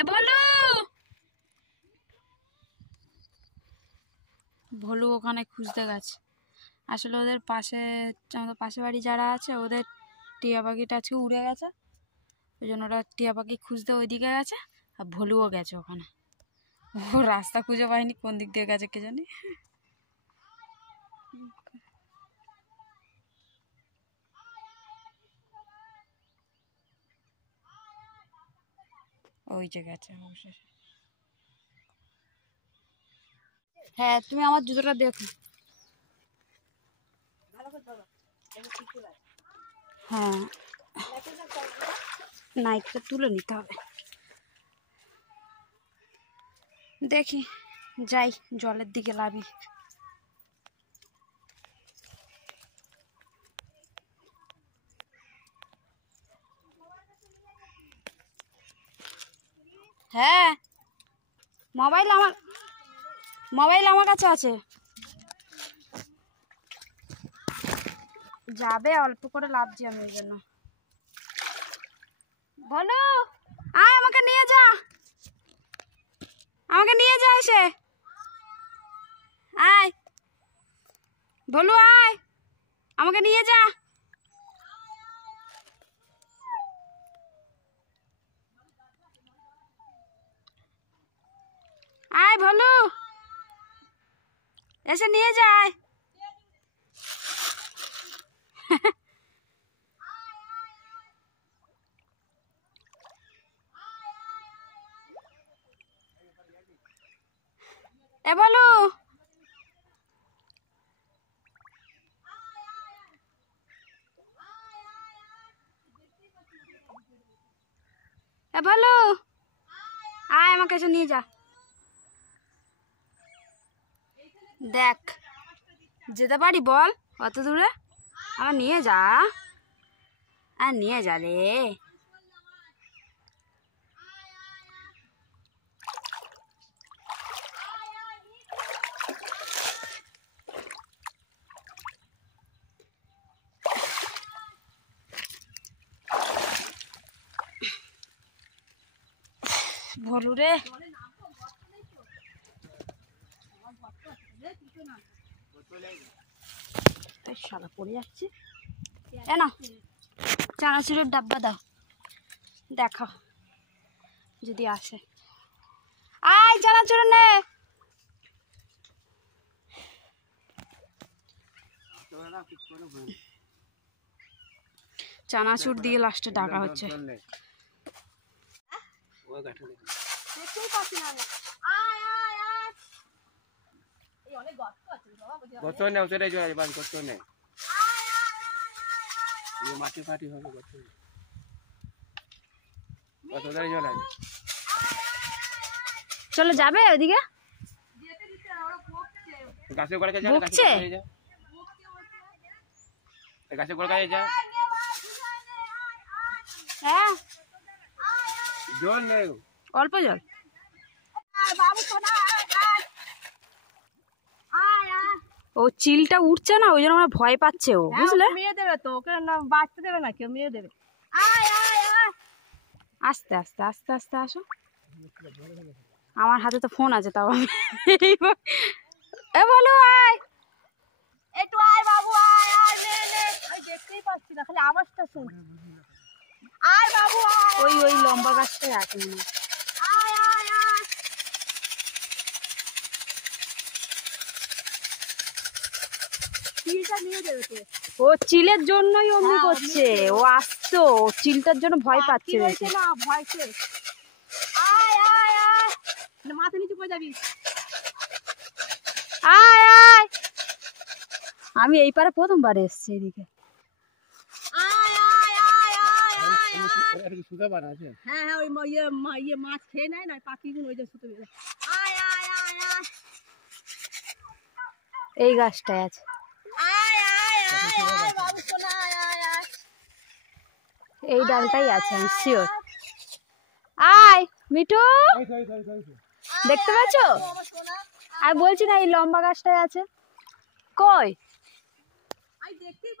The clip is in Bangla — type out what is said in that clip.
এ ভলু ভলু ওখানে খুঁজতে গেছে। আসলে ওদের পাশে, আমাদের পাশে বাড়ি যারা আছে ওদের টিয়া পাখিটা আজকে উড়ে গেছে, ওই জন্য ওরা টিয়া পাখি খুঁজতে ওইদিকে গেছে, আর ভলুও গেছে ওখানে। ও রাস্তা খুঁজে পায়নি কোন দিক দিয়ে গেছে কে জানি। ওই যে গেছে অবশেষে। হ্যাঁ তুমি আমার জুতোটা দেখো। হ্যাঁ নাইটটা তুলে নিতে হবে। দেখি যাই জলের দিকে লাভি। হ্যাঁ মোবাইল আমার কাছে আছে। যাবে অল্প করে লাভছি আমি ওই জন্য। বলো আয় আমাকে নিয়ে যা, আমাকে নিয়ে যা এসে। আয় বলু আয় আমাকে নিয়ে যা। আয় বলু এসে নিয়ে যায়। এ বলু এ বলু আয় আমাকে এসে নিয়ে যা। দেখ যেতে পারি বল অত দূরে, আমার নিয়ে যা, আর নিয়ে যা রে। ভলু রে শালা পড়ে যাচ্ছে। এ না চানাচুরের ডাব্বা দাও, দেখো যদি আসে। আয় চানাচুর নে। চানাচুর দিয়ে লাস্টে ডাকা হচ্ছে। চলো যাবে ওইদিকে বকছে। হ্যাঁ জল নেই, অল্প জল। ও চিলটা উঠছে না ওই জন্য আমার ভয় পাচ্ছে ও, বুঝলে? মেরে দেবে তো, ওকে না বাঁচতে দেবে না, কেউ মেরে দেবে। আস্তে আস্তে আস্তে আস্তে আসো। আমার হাতে তো ফোন আছে তাও আমি এ বলো আয় একটু আয় বাবু, আয় আয় নে নে। আমি দেখতেই পাচ্ছি না, খালি আওয়াজটা শুন। আয় বাবু আয়, ওই ওই লম্বা গাছটাই আছে মনে হয়। আয় আয় আয়। চিলটা নিয়ে দেবে তো। ও চিলের জন্যই অমনি করছে, ও আসতো চিলটার জন্য ভয় পাচ্ছে বেশি। না ভয়তে। আয় আয় আয়, মাথা নিচু করে যাবি। আয় আয়, আমি এই পারে প্রথমবার এসছি এদিকে। হ্যাঁ হ্যাঁ, ওই ইয়ে মাছ খেয়ে নেয় না পাখিগুলো, ওই যে শুতে বেরোয়। আয় আয় আয় আয়। এই গাছটায় আছে। আয় আয় আয় আয় বাবু সোনা, আয় আয় আয়। এই ডালটাই আছে আমি শিওর। আয় মিঠু, দেখতে পাচ্ছ? আর বলছি না এই লম্বা গাছটাই আছে। কই? আমি দেখতেই